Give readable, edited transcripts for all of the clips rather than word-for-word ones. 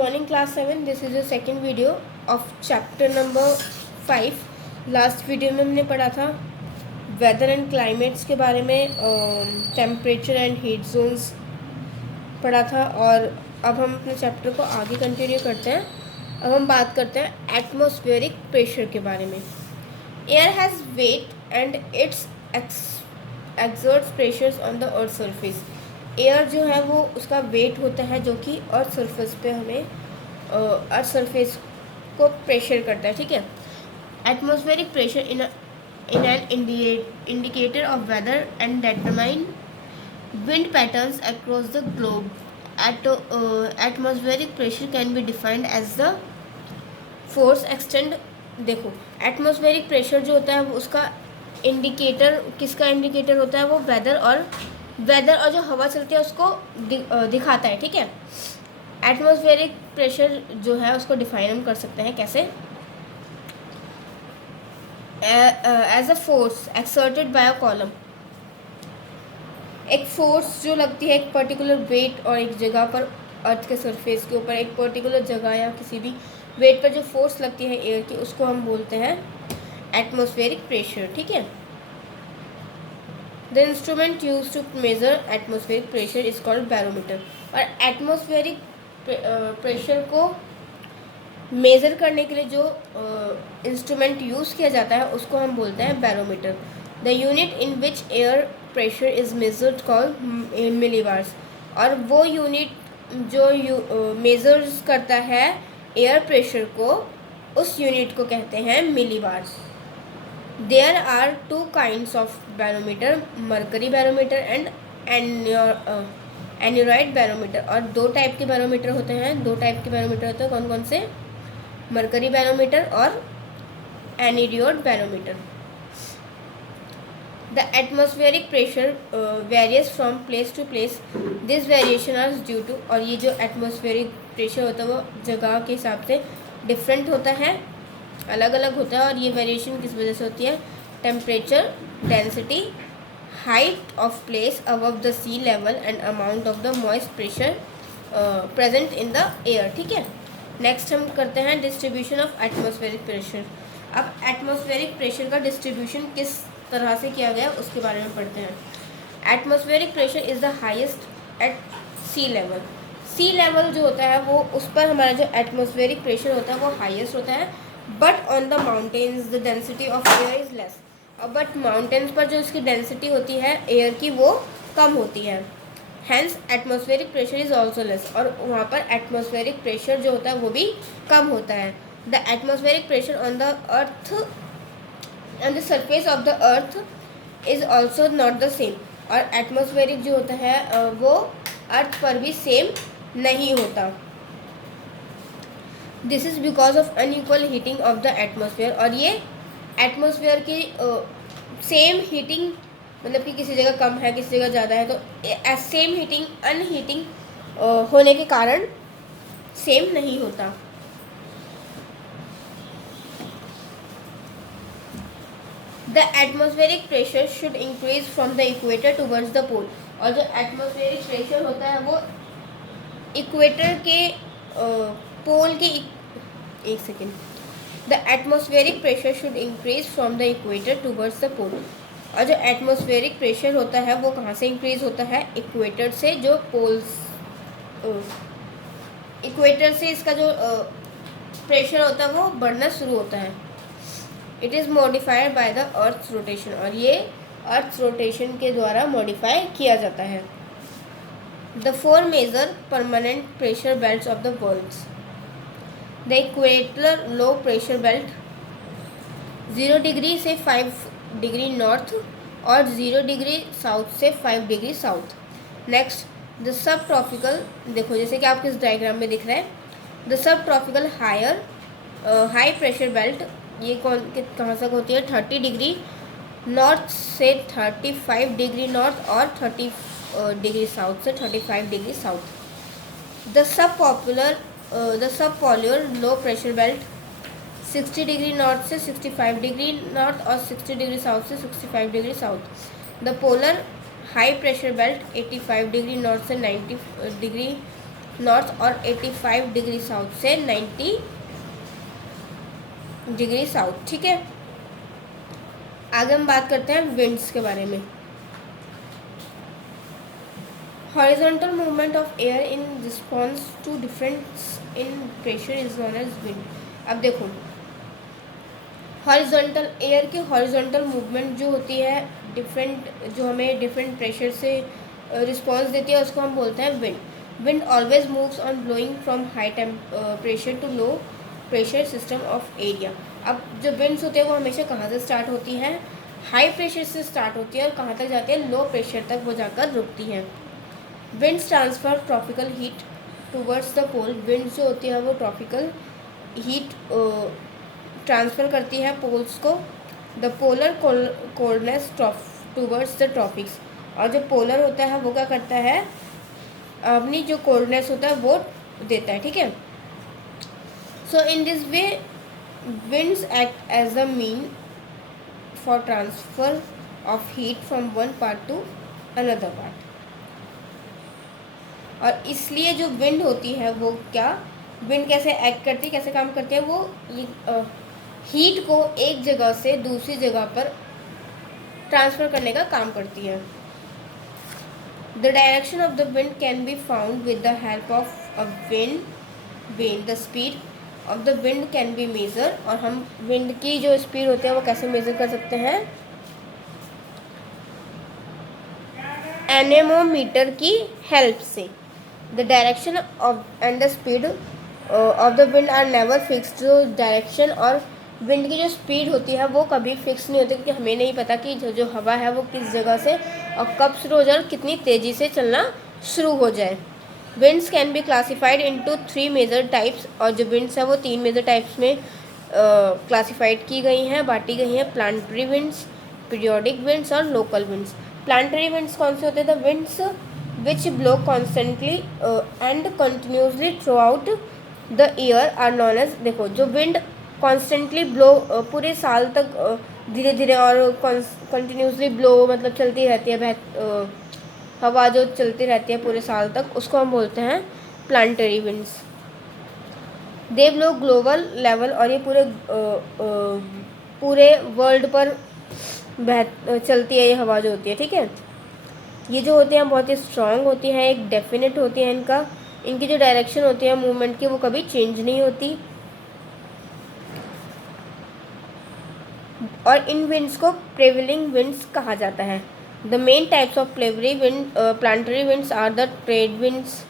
morning class 7. This is the second video of chapter number 5. Last video में हमने पढ़ा था वेदर एंड क्लाइमेट्स के बारे में, टेम्परेचर एंड हीट जोन्स पढ़ा था। और अब हम अपने चैप्टर को आगे कंटिन्यू करते हैं। अब हम बात करते हैं एटमॉस्फेरिक प्रेशर के बारे में। Air has wait and it's exerts pressures on the earth surface. Air जो है वो उसका वेट होता है जो कि अर्थ सरफेस पे हमें अर्थ सरफेस को प्रेशर करता है, ठीक है। Atmospheric pressure in an indicator of weather and determine wind patterns across the globe. Atmospheric pressure can be defined as the force extend. देखो, एटमॉस्फेरिक प्रेशर जो होता है वो उसका इंडिकेटर, किसका इंडिकेटर होता है? वो वेदर और जो हवा चलती है उसको दिखाता है, ठीक है। एटमॉस्फेरिक प्रेशर जो है उसको डिफाइन हम कर सकते हैं कैसे? As a force exerted by a column. एक फोर्स जो लगती है एक पर्टिकुलर वेट और एक जगह पर, अर्थ के सरफेस के ऊपर एक पर्टिकुलर जगह या किसी भी वेट पर जो फोर्स लगती है एयर की, उसको हम बोलते हैं एटमॉस्फेरिक प्रेशर, ठीक है। The instrument use to measure atmospheric pressure is called barometer. और एटमॉस्फेरिक प्रेशर को मेज़र करने के लिए जो इंस्ट्रूमेंट यूज़ किया जाता है उसको हम बोलते हैं barometer. The unit in which air pressure is measured called millibars. और वो यूनिट जो मेजर्स करता है एयर प्रेशर को, उस यूनिट को कहते हैं millibars. There are two kinds of barometer, mercury barometer and aneroid barometer. और दो टाइप के बैरोमीटर होते हैं। कौन कौन से? मरकरी बैरोमीटर और aneroid barometer. The atmospheric pressure varies from place to place. This variation are due to, और ये जो एटमॉस्फेरिक प्रेशर होता है वो जगह के हिसाब से डिफरेंट होता है, अलग अलग होता है। और ये वेरिएशन किस वजह से होती है? Temperature, density, height of place above the sea level and amount of the moist pressure present in the air, ठीक है। नेक्स्ट हम करते हैं डिस्ट्रीब्यूशन ऑफ एटमॉस्फेरिक प्रेशर। अब एटमॉस्फेरिक प्रेशर का डिस्ट्रीब्यूशन किस तरह से किया गया उसके बारे में पढ़ते हैं। Atmospheric pressure is the highest at sea level. Sea level जो होता है वो, उस पर हमारा जो एटमॉस्फेरिक प्रेशर होता है वो हाईएस्ट होता है। But on the mountains the density of air is less. But mountains पर जो इसकी डेंसिटी होती है एयर की वो कम होती है। Hence atmospheric pressure is also less. और वहाँ पर एटमॉस्फेरिक प्रेशर जो होता है वो भी कम होता है। The atmospheric pressure on the earth and the surface of the earth is also not the same. और एटमॉस्फेरिक जो होता है वो अर्थ पर भी सेम नहीं होता। This is because of unequal heating of the atmosphere. और ये एटमॉस्फेयर की सेम हीटिंग, मतलब कि किसी जगह कम है किसी जगह ज़्यादा है, तो सेम हीटिंग अनहीटिंग होने के कारण सेम नहीं होता। The atmospheric pressure should increase from the equator towards the pole. और जो एटमॉस्फेरिक प्रेशर होता है वो इक्वेटर के पोल के एक second. The atmospheric pressure should increase from the equator towards the pole. और जो एटमॉस्फेरिक प्रेशर होता है वो कहाँ से इंक्रीज होता है? इक्वेटर से। जो पोल्स, इक्वेटर से इसका जो प्रेशर होता है वो बढ़ना शुरू होता है। It is modified by the earth rotation. और ये अर्थ रोटेशन के द्वारा मॉडिफाई किया जाता है। The four major permanent pressure belts of the world. The equator low pressure belt 0 degree से 5 डिग्री नॉर्थ और 0 डिग्री साउथ से 5 degree south. Next the sub tropical, देखो जैसे कि आपके इस डायग्राम में दिख रहा है, the sub tropical high pressure belt, ये कहाँ तक होती है? 30 डिग्री नॉर्थ से 35 डिग्री नॉर्थ और 30 डिग्री साउथ से 35 degree south. The sub polar low pressure belt 60 degree north से 65 डिग्री नॉर्थ और 60 डिग्री साउथ से 65 degree south. The polar high pressure belt 85 degree north से 90 डिग्री नॉर्थ और 85 degree south से 90 degree south. ठीक है, आगे हम बात करते हैं विंड्स के बारे में। Horizontal movement of air in response to difference in pressure is known as wind. अब देखो, हॉरिजॉन्टल एयर की हॉरिजॉन्टल मूवमेंट जो होती है, डिफरेंट जो हमें डिफरेंट प्रेशर से रिस्पॉन्स देती है, उसको हम बोलते हैं wind. Wind always moves on blowing from high pressure to low pressure system of area. अब जो विंड्स होते हैं वो हमेशा कहाँ से स्टार्ट होती हैं? हाई प्रेशर से स्टार्ट होती है और कहाँ तक जाती है? लो प्रेशर तक वो जाकर रुकती हैं। Winds transfer tropical heat towards the pole. Winds जो होती है वो ट्रॉपिकल हीट ट्रांसफ़र करती है पोल्स को। The polar coldness towards the tropics. और जो पोलर होता है वो क्या करता है? अपनी जो कोल्डनेस होता है वो देता है। ठीक है, so in this way winds act as a mean for transfer of heat from one part to another part। और इसलिए जो विंड होती है वो क्या, विंड कैसे एक्ट करती है, कैसे काम करती है? वो हीट को एक जगह से दूसरी जगह पर ट्रांसफ़र करने का काम करती है। The direction of the wind can be found with the help of a wind vane. The speed of the wind can be measure. और हम विंड की जो स्पीड होती है वो कैसे मेजर कर सकते हैं? एनेमोमीटर की हेल्प से। The direction of and the speed of the wind are never fixed. जो डायरेक्शन और विंड की जो स्पीड होती है वो कभी फिक्स नहीं होती, क्योंकि हमें नहीं पता कि जो हवा है वो किस जगह से और कब शुरू हो जाए और कितनी तेज़ी से चलना शुरू हो जाए। Winds can be classified into 3 major types. और जो विंड्स है वो 3 मेजर टाइप्स में क्लासिफाइड की गई हैं, बांटी गई हैं। प्लांटरी विंड्स, पीरियोडिक विंड्स और लोकल विंड्स। प्लांटरी विंड्स कौन से होते हैं? The winds which blow constantly and continuously throughout the year are known as. देखो, जो विंड कॉन्स्टेंटली ब्लो पूरे साल तक धीरे धीरे और कंटिन्यूसली ब्लो मतलब चलती रहती है, हवा जो चलती रहती है पूरे साल तक, उसको हम बोलते हैं planetary winds. They blow global level. और ये पूरे वर्ल्ड पर चलती है ये हवा जो होती है। ठीक है, ये जो होती हैं बहुत ही स्ट्रॉन्ग होती हैं, एक डेफिनेट होती है इनकी जो डायरेक्शन होती है मूवमेंट की वो कभी चेंज नहीं होती। और इन विंड्स को प्रेवेलिंग विंड्स कहा जाता है। The main types of planetary winds are the trade winds,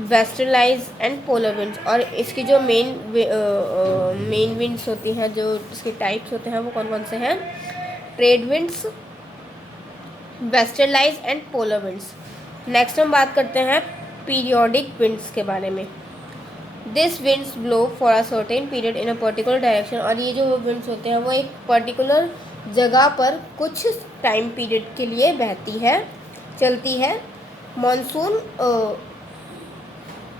westerlies and polar winds. और इसकी जो मेन विंड्स होती हैं, जो इसके टाइप्स होते हैं वो कौन कौन से हैं? Trade winds, westerlies and polar winds. Next हम बात करते हैं पीरियोडिक विंड्स के बारे में। This winds blow for a certain period in a particular direction. और ये जो विंड्स होते हैं वो एक पर्टिकुलर जगह पर कुछ टाइम पीरियड के लिए चलती है। Monsoon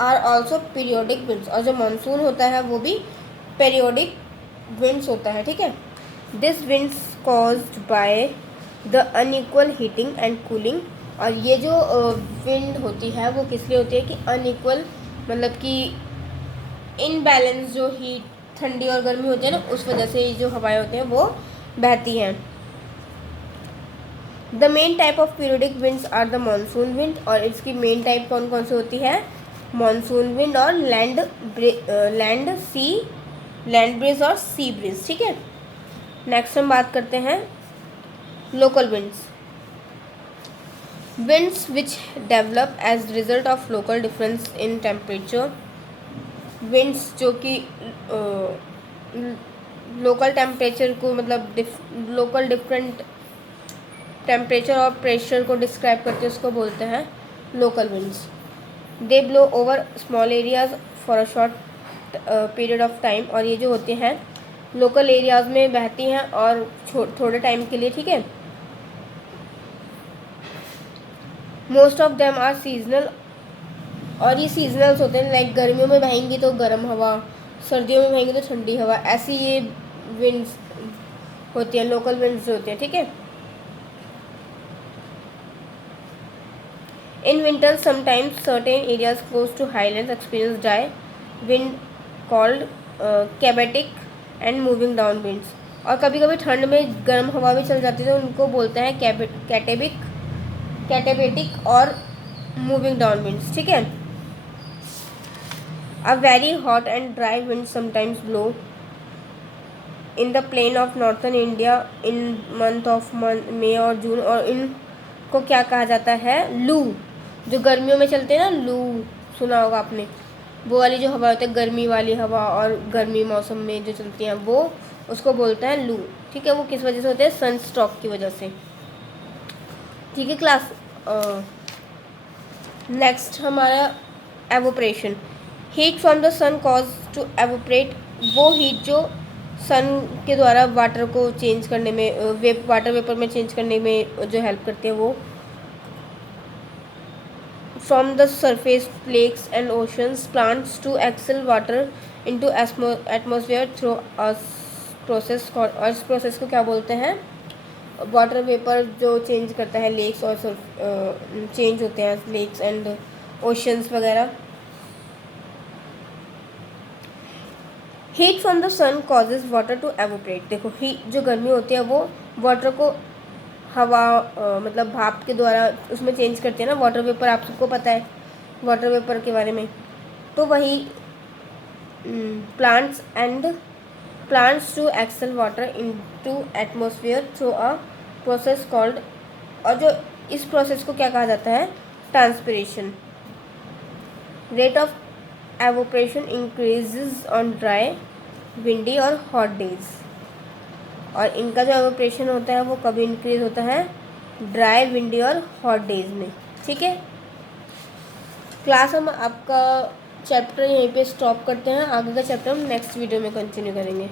are also periodic winds. और जो मानसून होता है वो भी पीरियोडिक विंड्स होता है। ठीक है, this winds caused by the unequal heating and cooling. और ये जो विंड होती है वो किस लिए होती है कि अनइक्वल मतलब कि इनबैलेंस जो हीट ठंडी और गर्मी होती है ना, उस वजह से ये जो हवाएं होती हैं वो बहती हैं। The main type of periodic winds are the monsoon wind. और इसकी मेन टाइप कौन कौन सी होती है? मानसून विंड और लैंड ब्रिज और सी ब्रिज। ठीक है, नेक्स्ट हम बात करते हैं local winds. Winds which develop as result of local difference in temperature. Winds जो कि लोकल टेम्परेचर को मतलब लोकल डिफरेंट टेम्परेचर और प्रेशर को डिस्क्राइब करते हैं, उसको बोलते हैं local winds. They blow over small areas for a short period of time. और ये जो होते हैं लोकल एरियाज में बहती हैं और थोड़े टाइम के लिए। ठीक है, most of them are seasonal. और ये सीजनल्स होते हैं, लाइक गर्मियों में बहेंगी तो गर्म हवा, सर्दियों में बहेंगी तो ठंडी हवा, ऐसी ये विंड्स होती हैं, लोकल विंड्स होती हैं। ठीक है, in winter sometimes certain areas close to highlands experience dry wind called katabatic and moving down winds. और कभी कभी ठंड में गर्म हवा भी चल जाती है तो उनको बोलते हैं कैटेबेटिक और मूविंग डाउन विंड्स। ठीक है। A very hot and dry wind sometimes blow in the plain of northern India in month of मई और जून। और इनको क्या कहा जाता है? लू। जो गर्मियों में चलते हैं ना, लू सुना होगा आपने, वो वाली जो हवा होती है, गर्मी वाली हवा, और गर्मी मौसम में जो चलती हैं वो, उसको बोलते हैं लू। ठीक है। वो किस वजह से होते हैं? सनस्ट्रोक की वजह से। ठीक है क्लास। नेक्स्ट हमारा evaporation. Heat from the sun cause to evaporate. वो हीट जो सन के द्वारा वाटर को चेंज करने में, वाटर वेपर में चेंज करने में जो हेल्प करती है, वो from the surface lakes and oceans plants to exhale water into atmosphere through a process called, और इस प्रोसेस को क्या बोलते हैं? वाटर वेपर जो चेंज करता है लेक्स और चेंज होते हैं लेक्स एंड ओशंस वगैरह। Heat from the sun causes water to evaporate. देखो, हीट जो गर्मी होती है वो वाटर को हवा मतलब भाप के द्वारा उसमें चेंज करते हैं ना, वाटर वेपर। आप सबको पता है वाटर वेपर के बारे में। तो वही plants to expel water into atmosphere through a process called, और जो इस प्रोसेस को क्या कहा जाता है? Transpiration. Rate of evaporation increases on dry windy और हॉट डेज। और इनका जो एवोपरेशन होता है वो कभी इंक्रीज होता है? ड्राई विंडी और हॉट डेज में। ठीक है क्लास, हम आपका चैप्टर यहीं पे स्टॉप करते हैं। आगे का चैप्टर हम नेक्स्ट वीडियो में कंटिन्यू करेंगे।